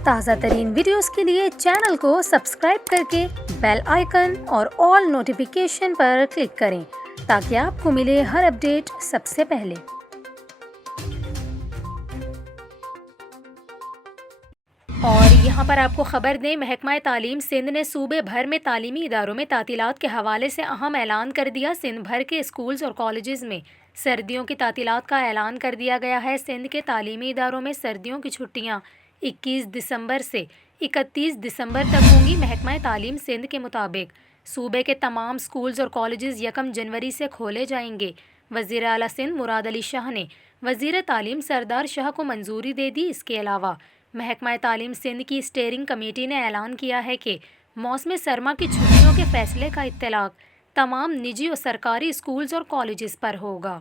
ताज़ा तरीन वीडियोस के लिए चैनल को सब्सक्राइब करके बेल आइकन और ऑल नोटिफिकेशन पर क्लिक करें ताकि आपको मिले हर अपडेट सबसे पहले। और यहाँ पर आपको ख़बर दें, महकमा तालीम सिंध ने सूबे भर में तालीमी इदारों में तातीलात के हवाले से अहम ऐलान कर दिया। सिंध भर के स्कूल्स और कॉलेजेस में सर्दियों की तातीलात का ऐलान कर दिया गया है। सिंध के तालीमी इदारों में सर्दियों की छुट्टियाँ 21 दिसंबर से 31 दिसंबर तक होंगी। महकमा तालीम सिंध के मुताबिक सूबे के तमाम स्कूल्स और कॉलेजेस 1 जनवरी से खोले जाएंगे। वज़ीर आला सिंध मुराद अली शाह ने वज़ीर तालीम सरदार शाह को मंजूरी दे दी। इसके अलावा महकमा तालीम सिंध की स्टीयरिंग कमेटी ने ऐलान किया है कि मौसम सरमा की छुट्टियों के फैसले का इत्तलाक तमाम निजी और सरकारी स्कूल्स और कॉलेजेस पर होगा।